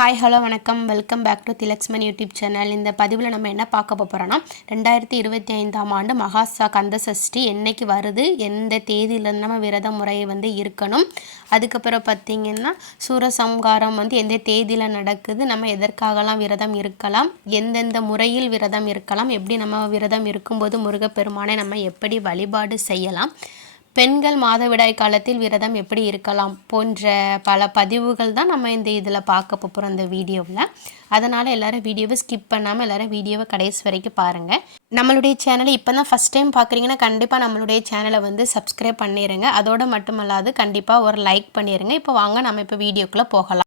Hi hello வணக்கம். Welcome back to Thilaksman YouTube channel இந்த பதிவில் நம்ம என்ன பார்க்க போகிறோன்னா ரெண்டாயிரத்தி இருபத்தி ஐந்தாம் ஆண்டு மகாசா கந்த சஷ்டி என்றைக்கு வருது எந்த தேதியிலேருந்து நம்ம விரத முறையை வந்து இருக்கணும் அதுக்கப்புறம் பார்த்திங்கன்னா சூரசம்காரம் வந்து எந்த தேதியில் நடக்குது நம்ம எதற்காகலாம் விரதம் இருக்கலாம் எந்தெந்த முறையில் விரதம் இருக்கலாம் எப்படி நம்ம விரதம் இருக்கும்போது முருகப்பெருமானை நம்ம எப்படி வழிபாடு செய்யலாம் பெண்கள் மாதவிடாய் காலத்தில் விரதம் எப்படி இருக்கலாம் போன்ற பல பதிவுகள் தான் நம்ம இந்த இதில் பார்க்க போகிறோம் இந்த வீடியோவில். அதனால் எல்லோரும் வீடியோவை ஸ்கிப் பண்ணாமல் எல்லோரும் வீடியோவை கடைசி வரைக்கும் பாருங்கள் நம்மளுடைய சேனலை இப்போ தான் ஃபஸ்ட் டைம் பார்க்குறீங்கன்னா கண்டிப்பாக நம்மளுடைய சேனலை வந்து சப்ஸ்கிரைப் பண்ணிடுங்க அதோடு மட்டுமல்லாது கண்டிப்பாக ஒரு லைக் பண்ணிடுங்க இப்போ வாங்க நம்ம இப்போ வீடியோக்குள்ளே போகலாம்.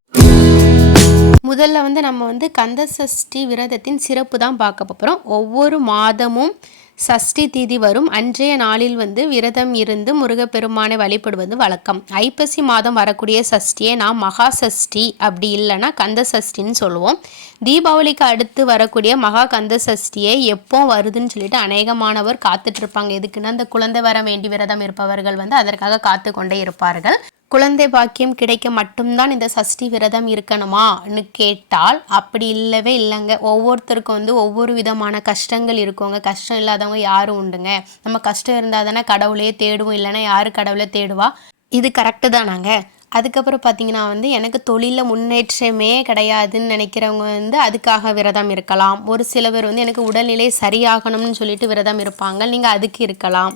முதல்ல வந்து நம்ம வந்து கந்த சஷ்டி விரதத்தின் சிறப்பு தான் பார்க்க போகிறோம். ஒவ்வொரு மாதமும் சஷ்டி தீதி வரும். அன்றைய நாளில் வந்து விரதம் இருந்து முருகப்பெருமானை வழிபடுவது வழக்கம். ஐப்பசி மாதம் வரக்கூடிய சஷ்டியை நாம் மகா சஷ்டி அப்படி இல்லைன்னா கந்த சஷ்டின்னு சொல்லுவோம். தீபாவளிக்கு அடுத்து வரக்கூடிய மகா கந்த சஷ்டியை எப்போ வருதுன்னு சொல்லிட்டு அநேகமானவர் காத்துட்ருப்பாங்க எதுக்குன்னா அந்த குழந்தை வர வேண்டி விரதம் இருப்பவர்கள் வந்து அதற்காக காத்து கொண்டே இருப்பார்கள். குழந்தை பாக்கியம் கிடைக்க மட்டும்தான் இந்த சஷ்டி விரதம் இருக்கணுமான்னு கேட்டால் அப்படி இல்லவே இல்லைங்க. ஒவ்வொருத்தருக்கும் வந்து ஒவ்வொரு விதமான கஷ்டங்கள் இருக்குங்க கஷ்டம் இல்லாதவங்க யாரும் உண்டுங்க. நம்ம கஷ்டம் இருந்தால் தானே கடவுளையே தேடுவோம். இல்லைன்னா யார் கடவுளை தேடுவா? இது கரெக்டு தானாங்க. அதுக்கப்புறம் பார்த்தீங்கன்னா வந்து எனக்கு தொழிலில் முன்னேற்றமே கிடையாதுன்னு நினைக்கிறவங்க வந்து அதுக்காக விரதம் இருக்கலாம். ஒரு சில பேர் வந்து எனக்கு உடல்நிலை சரியாகணும்னு சொல்லிட்டு விரதம் இருப்பாங்க. நீங்கள் அதுக்கு இருக்கலாம்.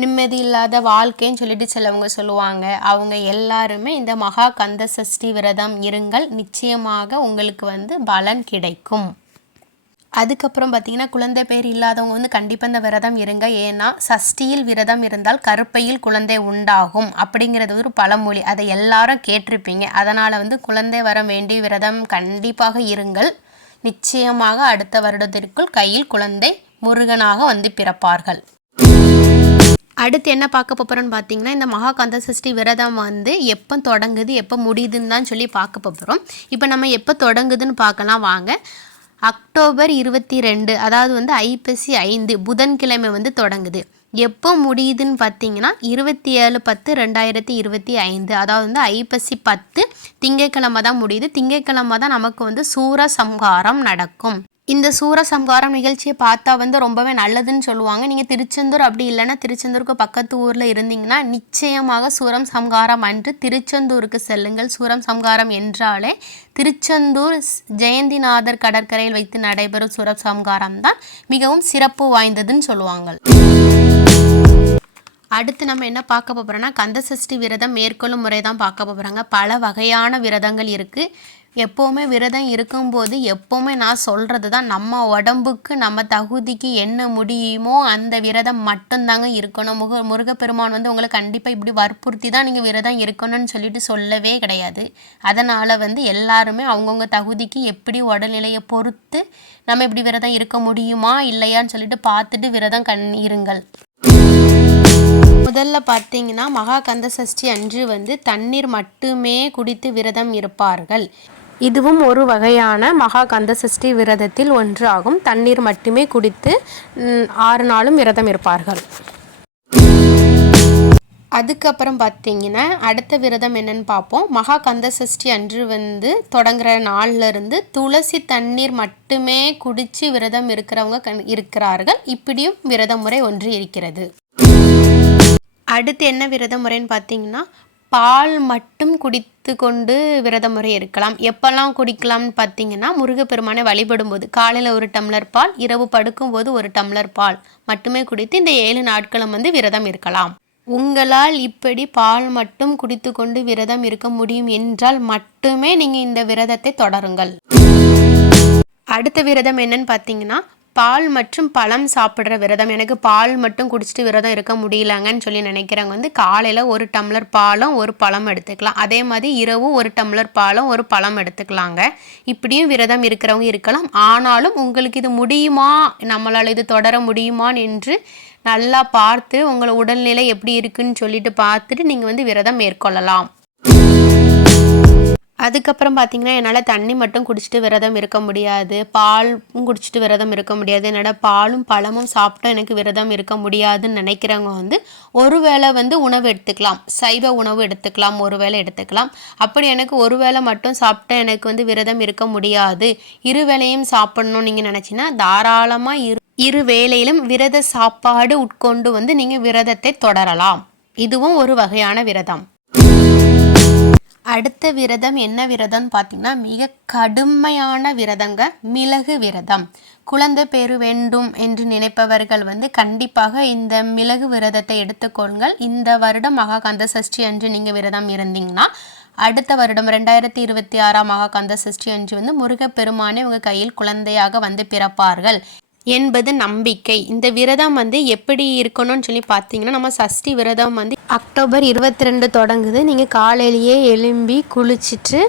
நிம்மதி இல்லாத வாழ்க்கைன்னு சொல்லிட்டு சிலவங்க சொல்லுவாங்க. அவங்க எல்லாருமே இந்த மகா கந்த சஷ்டி விரதம் இருங்கள். நிச்சயமாக உங்களுக்கு வந்து பலன் கிடைக்கும். அதுக்கப்புறம் பார்த்தீங்கன்னா குழந்தை பேர் இல்லாதவங்க வந்து கண்டிப்பாக இந்த விரதம் இருங்க. ஏன்னா சஷ்டியில் விரதம் இருந்தால் கருப்பையில் குழந்தை உண்டாகும் அப்படிங்கிறது ஒரு பழமொழி. அதை எல்லாரும் கேட்டிருப்பீங்க. அதனால் வந்து குழந்தை வர வேண்டிய விரதம் கண்டிப்பாக இருங்கள். நிச்சயமாக அடுத்த வருடத்திற்குள் கையில் குழந்தை முருகனாக வந்து பிறப்பார்கள். அடுத்து என்ன பார்க்க போகிறோன்னு பார்த்தீங்கன்னா இந்த மகாகந்த சஷ்டி விரதம் வந்து எப்போ தொடங்குது எப்போ முடியுதுன்னு தான் சொல்லி பார்க்க போகிறோம் இப்போ நம்ம எப்போ தொடங்குதுன்னு பார்க்கலாம் வாங்க. அக்டோபர் இருபத்தி ரெண்டு அதாவது வந்து ஐப்பசி ஐந்து புதன்கிழமை வந்து தொடங்குது. எப்போ முடியுதுன்னு பார்த்தீங்கன்னா இருபத்தி ஏழு பத்து ரெண்டாயிரத்தி இருபத்தி ஐந்து அதாவது வந்து ஐப்பசி பத்து திங்கட்கிழமை தான் முடியுது. திங்கட்கிழமை தான் நமக்கு வந்து சூர சம்ஹாரம் நடக்கும். இந்த சூரசம்ஹாரம் நிகழ்ச்சியை பார்த்தா வந்து ரொம்பவே நல்லதுன்னு சொல்லுவாங்க. நீங்கள் திருச்செந்தூர் அப்படி இல்லைன்னா திருச்செந்தூருக்கு பக்கத்து ஊரில் இருந்தீங்கன்னா நிச்சயமாக சூரம் சம்ஹாரம் அன்று திருச்செந்தூருக்கு செல்லுங்கள். சூரம் சம்ஹாரம் என்றாலே திருச்செந்தூர் ஜெயந்திநாதர் கடற்கரையில் வைத்து நடைபெறும் சூரம் சம்ஹாரம் தான் மிகவும் சிறப்பு வாய்ந்ததுன்னு சொல்லுவாங்க. அடுத்து நம்ம என்ன பார்க்க போகிறோம்னா கந்தசஷ்டி விரதம் மேற்கொள்ளும் முறை தான் பார்க்க போகிறாங்க பல வகையான விரதங்கள் இருக்குது எப்போவுமே விரதம் இருக்கும்போது எப்போவுமே நான் சொல்கிறது தான் நம்ம உடம்புக்கு நம்ம தகுதிக்கு என்ன முடியுமோ அந்த விரதம் மட்டும்தாங்க இருக்கணும். முக முருகப்பெருமான் வந்து உங்களை கண்டிப்பாக இப்படி வற்புறுத்தி தான் நீங்கள் விரதம் இருக்கணும்னு சொல்லிட்டு சொல்லவே கிடையாது. அதனால் வந்து எல்லாருமே அவங்கவுங்க தகுதிக்கு எப்படி உடல்நிலையை பொறுத்து நம்ம இப்படி விரதம் இருக்க முடியுமா இல்லையான்னு சொல்லிட்டு பார்த்துட்டு விரதம் கண் இருங்கள். முதல்ல பார்த்தீங்கன்னா மகா கந்த சஷ்டி அன்று வந்து தண்ணீர் மட்டுமே குடித்து விரதம் இருப்பார்கள். இதுவும் ஒரு வகையான மகா கந்த சஷ்டி விரதத்தில் ஒன்றாகும். தண்ணீர் மட்டுமே குடித்து ஆறு நாளும் விரதம் இருப்பார்கள். அதுக்கப்புறம் பார்த்தீங்கன்னா அடுத்த விரதம் என்னன்னு பார்ப்போம். மகா கந்த சஷ்டி அன்று வந்து தொடங்குற நாள்லேருந்து துளசி தண்ணீர் மட்டுமே குடித்து விரதம் இருக்கிறவங்க கண் இருக்கிறார்கள். இப்படியும் விரத முறை ஒன்று இருக்கிறது. அடுத்து என்ன விரத முறைன்னு பார்த்தீங்கன்னா பால் மட்டும் குடித்து கொண்டு விரத முறை இருக்கலாம். எப்போல்லாம் குடிக்கலாம்னு பார்த்தீங்கன்னா முருகப்பெருமானை வழிபடும் போது காலையில் ஒரு டம்ளர் பால் இரவு படுக்கும்போது ஒரு டம்ளர் பால் மட்டுமே குடித்து இந்த ஏழு நாட்களும் வந்து விரதம் இருக்கலாம். உங்களால் இப்படி பால் மட்டும் குடித்து கொண்டு விரதம் இருக்க முடியும் என்றால் மட்டுமே நீங்கள் இந்த விரதத்தை தொடருங்கள். அடுத்த விரதம் என்னன்னு பார்த்தீங்கன்னா பால் மற்றும் பழம் சாப்பிட்ற விரதம். எனக்கு பால் மட்டும் குடிச்சிட்டு விரதம் இருக்க முடியலங்கன்னு சொல்லி நினைக்கிறவங்க வந்து காலையில் ஒரு டம்ளர் பாலும் ஒரு பழம் எடுத்துக்கலாம். அதே மாதிரி இரவும் ஒரு டம்ளர் பாலும் ஒரு பழம் எடுத்துக்கலாங்க. இப்படியும் விரதம் இருக்கிறவங்க இருக்கலாம். ஆனாலும் உங்களுக்கு இது முடியுமா? நம்மளால் இது தொடர முடியுமான்னு என்று நல்லா பார்த்து உங்களை உடல்நிலை எப்படி இருக்குன்னு சொல்லிட்டு பார்த்துட்டு நீங்கள் வந்து விரதம் மேற்கொள்ளலாம். அதுக்கப்புறம் பார்த்தீங்கன்னா என்னால் தண்ணி மட்டும் குடிச்சிட்டு விரதம் இருக்க முடியாது. பாலும் குடிச்சிட்டு விரதம் இருக்க முடியாது. என்னோட பாலும் பழமும் சாப்பிட்டா எனக்கு விரதம் இருக்க முடியாதுன்னு நினைக்கிறவங்க வந்து ஒரு வேளை வந்து உணவு எடுத்துக்கலாம். சைவ உணவு எடுத்துக்கலாம். ஒரு வேளை எடுத்துக்கலாம். அப்படி எனக்கு ஒரு வேளை மட்டும் சாப்பிட்டா எனக்கு வந்து விரதம் இருக்க முடியாது. இரு வேளையும் சாப்பிடணும்னு நீங்கள் நினச்சின்னா தாராளமாக இரு இரு வேளையிலும் விரத சாப்பாடு உட்கொண்டு வந்து நீங்கள் விரதத்தை தொடரலாம். இதுவும் ஒரு வகையான விரதம். அடுத்த விரதம் என்ன விரதம்னு பார்த்தீங்கன்னா மிக கடுமையான விரதங்க மிளகு விரதம். குழந்தை பேரு வேண்டும் என்று நினைப்பவர்கள் வந்து கண்டிப்பாக இந்த மிளகு விரதத்தை எடுத்துக்கொள்ளுங்கள் இந்த வருடம் மகா கந்த சஷ்டி அன்று நீங்கள் விரதம் இருந்தீங்கன்னா அடுத்த வருடம் ரெண்டாயிரத்தி இருபத்தி ஆறாம் மகா கந்த சஷ்டி அன்று வந்து முருகப்பெருமானே உங்கள் கையில் குழந்தையாக வந்து பிறப்பார்கள். என்பது நம்பிக்கை. இந்த விரதம் வந்து எப்படி இருக்கணும்னு சொல்லி பார்த்தீங்கன்னா நம்ம சஷ்டி விரதம் வந்து அக்டோபர் இருபத்தி ரெண்டு தொடங்குது. நீங்கள் காலையிலேயே எழும்பி குளிச்சுட்டு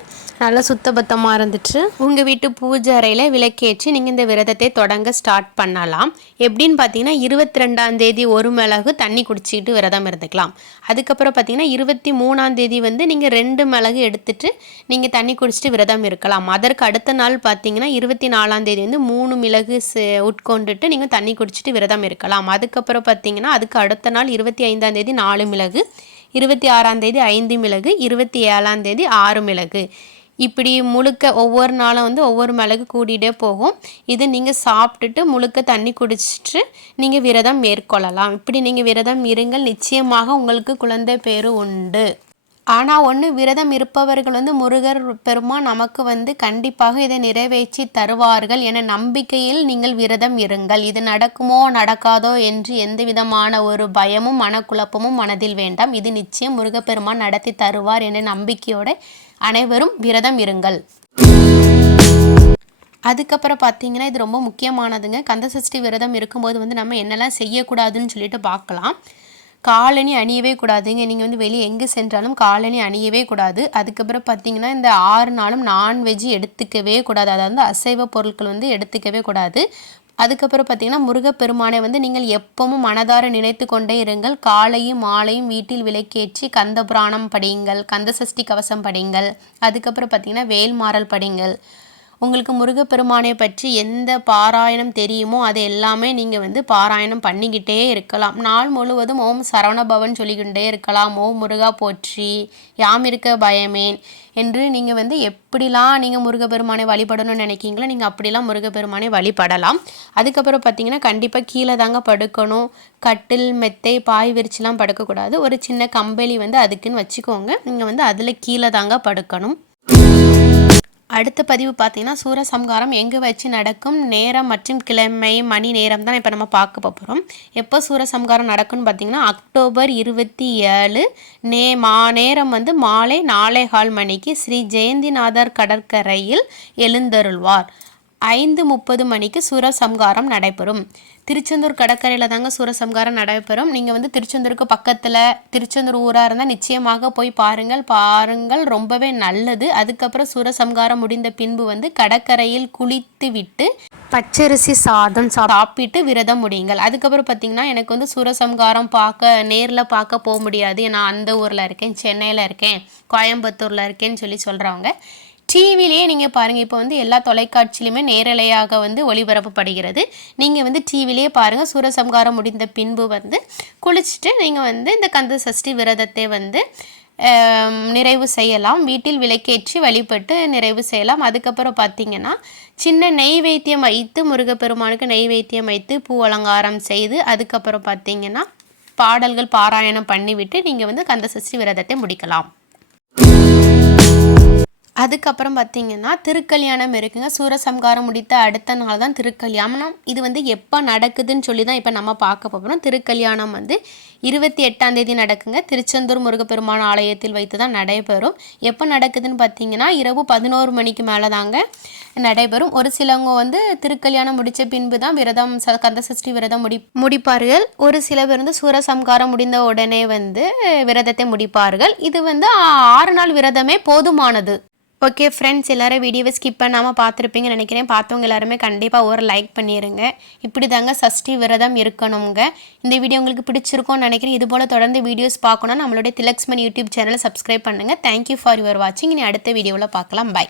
நல்லா சுத்தபத்தமாக இருந்துட்டு உங்கள் வீட்டு பூஜை அறையில் விளக்கேற்றி நீங்கள் இந்த விரதத்தை தொடங்க ஸ்டார்ட் பண்ணலாம். எப்படின்னு பார்த்தீங்கன்னா இருபத்தி ரெண்டாம் தேதி ஒரு மிளகு தண்ணி குடிச்சிக்கிட்டு விரதம் இருந்துக்கலாம். அதுக்கப்புறம் பார்த்தீங்கன்னா இருபத்தி மூணாம் தேதி வந்து நீங்கள் ரெண்டு மிளகு எடுத்துட்டு நீங்கள் தண்ணி குடிச்சிட்டு விரதம் இருக்கலாம். அதற்கு அடுத்த நாள் பார்த்தீங்கன்னா இருபத்தி நாலாம் தேதி வந்து மூணு மிளகு உட்கொண்டுட்டு நீங்கள் தண்ணி குடிச்சிட்டு விரதம் இருக்கலாம். அதுக்கப்புறம் பார்த்தீங்கன்னா அதுக்கு அடுத்த நாள் இருபத்தி ஐந்தாம் தேதி நாலு மிளகு இருபத்தி ஆறாம் தேதி ஐந்து மிளகு இருபத்தி ஏழாம் தேதி ஆறு மிளகு. இப்படி முழுக்க ஒவ்வொரு நாளும் வந்து ஒவ்வொரு மிளகு கூடிகிட்டே போகும். இது நீங்கள் சாப்பிட்டுட்டு முழுக்க தண்ணி குடிச்சிட்டு நீங்கள் விரதம் மேற்கொள்ளலாம். இப்படி நீங்கள் விரதம் இருங்கள். நிச்சயமாக உங்களுக்கு குழந்தை பேரு உண்டு. ஆனால் ஒன்று விரதம் இருப்பவர்கள் வந்து முருகர் பெருமான் நமக்கு வந்து கண்டிப்பாக இதை நிறைவேற்றி தருவார்கள் என நம்பிக்கையில் நீங்கள் விரதம் இருங்கள். இது நடக்குமோ நடக்காதோ என்று எந்த விதமான ஒரு பயமும் மனக்குழப்பமும் மனதில் வேண்டாம். இது நிச்சயம் முருகப்பெருமான் நடத்தி தருவார் என நம்பிக்கையோட அனைவரும் விரதம் இருங்கள். அதுக்கப்புறம் பார்த்தீங்கன்னா இது ரொம்ப முக்கியமானதுங்க. கந்தசஷ்டி விரதம் இருக்கும்போது வந்து நம்ம என்னெல்லாம் செய்யக்கூடாதுன்னு சொல்லிட்டு பார்க்கலாம் காலணி அணியவே கூடாதுங்க. நீங்கள் வந்து வெளியே எங்கே சென்றாலும் காலணி அணியவே கூடாது. அதுக்கப்புறம் பார்த்தீங்கன்னா இந்த ஆறு நாளும் நான்வெஜ் எடுத்துக்கவே கூடாது. அதாவது அசைவ பொருட்கள் வந்து எடுத்துக்கவே கூடாது. அதுக்கப்புறம் பார்த்தீங்கன்னா முருகப்பெருமானை வந்து நீங்கள் எப்பவும் மனதார நினைத்து கொண்டே இருங்கள். காலையும் மாலையும் வீட்டில் விலைக்கேற்றி கந்த புராணம் படியுங்கள். கந்த சஷ்டி கவசம் படியுங்கள். அதுக்கப்புறம் பார்த்தீங்கன்னா வேல்மாறல் படிங்கள் உங்களுக்கு முருகப்பெருமானை பற்றி எந்த பாராயணம் தெரியுமோ அது எல்லாமே நீங்கள் வந்து பாராயணம் பண்ணிக்கிட்டே இருக்கலாம். நாள் முழுவதும் ஓம் சரவணபவன் சொல்லிக்கிட்டே இருக்கலாம். ஓம் முருகா போற்றி யாம் இருக்க பயமேன் என்று நீங்கள் வந்து எப்படிலாம் நீங்கள் முருகப்பெருமானை வழிபடணும்னு நினைக்கிங்களோ நீங்கள் அப்படிலாம் முருகப்பெருமானை வழிபடலாம். அதுக்கப்புறம் பார்த்தீங்கன்னா கண்டிப்பாக கீழே தாங்க படுக்கணும். கட்டில் மெத்தை பாய் விரிச்சுலாம் படுக்கக்கூடாது. ஒரு சின்ன கம்பளி வந்து அதுக்குன்னு வச்சுக்கோங்க. நீங்கள் வந்து அதில் கீழே தாங்க படுக்கணும். அடுத்த பதிவு பார்த்தீங்கன்னா சூரசம்ஹாரம் எங்கே வச்சு நடக்கும்? நேரம் மற்றும் கிழமை மணி நேரம் தான் இப்போ நம்ம பார்க்க போகிறோம் எப்போ சூரசம்ஹாரம் நடக்கும்னு பார்த்தீங்கன்னா அக்டோபர் இருபத்தி ஏழு நே மா நேரம் வந்து மாலை நாலே கால் மணிக்கு ஸ்ரீ ஜெயந்திநாதர் கடற்கரையில் எழுந்தருள்வார். ஐந்து முப்பது மணிக்கு சூரசம்காரம் நடைபெறும். திருச்செந்தூர் கடற்கரையில் தாங்க சூரசம்காரம் நடைபெறும். நீங்கள் வந்து திருச்செந்தூருக்கு பக்கத்தில் திருச்செந்தூர் ஊராக இருந்தால் நிச்சயமாக போய் பாருங்கள். பாருங்கள் ரொம்பவே நல்லது. அதுக்கப்புறம் சூரசம்காரம் முடிந்த பின்பு வந்து கடற்கரையில் குளித்து விட்டு பச்சரிசி சாதம் சாப்பிட்டு விரதம் முடியுங்கள். அதுக்கப்புறம் பார்த்தீங்கன்னா எனக்கு வந்து சூரசம்காரம் பார்க்க நேரில் பார்க்க போக முடியாது. நான் அந்த ஊரில் இருக்கேன் சென்னையில் இருக்கேன் கோயம்புத்தூரில் இருக்கேன்னு சொல்லி சொல்கிறவங்க டிவிலேயே நீங்கள் பாருங்கள் இப்போ வந்து எல்லா தொலைக்காட்சியிலுமே நேரலையாக வந்து ஒளிபரப்பப்படுகிறது. நீங்கள் வந்து டிவிலேயே பாருங்கள் சூரசம்காரம் முடிந்த பின்பு வந்து குளிச்சுட்டு நீங்கள் வந்து இந்த கந்த சஷ்டி விரதத்தை வந்து நிறைவு செய்யலாம். வீட்டில் விளக்கேற்றி வழிபட்டு நிறைவு செய்யலாம். அதுக்கப்புறம் பார்த்தீங்கன்னா சின்ன நெய்வேத்தியம் வைத்து முருகப்பெருமானுக்கு நெய்வேத்தியம் வைத்து பூ அலங்காரம் செய்து அதுக்கப்புறம் பார்த்தீங்கன்னா பாடல்கள் பாராயணம் பண்ணிவிட்டு நீங்கள் வந்து கந்த சஷ்டி விரதத்தை முடிக்கலாம். அதுக்கப்புறம் பார்த்தீங்கன்னா திருக்கல்யாணம் இருக்குங்க. சூரசம்காரம் முடித்த அடுத்த நாள் தான் திருக்கல்யாணம். இது வந்து எப்போ நடக்குதுன்னு சொல்லி தான் இப்போ நம்ம பார்க்க போகிறோம். திருக்கல்யாணம் வந்து இருபத்தி எட்டாம் தேதி நடக்குங்க. திருச்செந்தூர் முருகப்பெருமான் ஆலயத்தில் வைத்து தான் நடைபெறும். எப்போ நடக்குதுன்னு பார்த்தீங்கன்னா இரவு பதினோரு மணிக்கு மேலே தாங்க நடைபெறும். ஒரு சிலவங்க வந்து திருக்கல்யாணம் முடித்த பின்பு தான் விரதம் கந்த சஷ்டி விரதம் முடி முடிப்பார்கள். ஒரு சில பேர் வந்து சூரசம்காரம் முடிந்த உடனே வந்து விரதத்தை முடிப்பார்கள். இது வந்து ஆறு நாள் விரதமே போதுமானது. ஓகே ஃப்ரெண்ட்ஸ் எல்லோரும் வீடியோவை ஸ்கிப் பண்ணாமல் பார்த்துருப்பீங்கன்னு நினைக்கிறேன். பார்த்தவங்க எல்லாருமே கண்டிப்பாக ஒரு லைக் பண்ணிடுங்க இப்படி தாங்க சஷ்டி விரதம் இருக்கணுங்க. இந்த வீடியோ உங்களுக்கு பிடிச்சிருக்கும்னு நினைக்கிறேன். இது போல் தொடர்ந்து வீடியோஸ் பார்க்கணும் நம்மளுடைய திலக்ஸ்மன் யூடியூப் சேனலை சப்ஸ்கிரைப் பண்ணுங்கள் தேங்க்யூ ஃபார் யுவர் வாட்சிங் இனி அடுத்த வீடியோவில் பார்க்கலாம். பை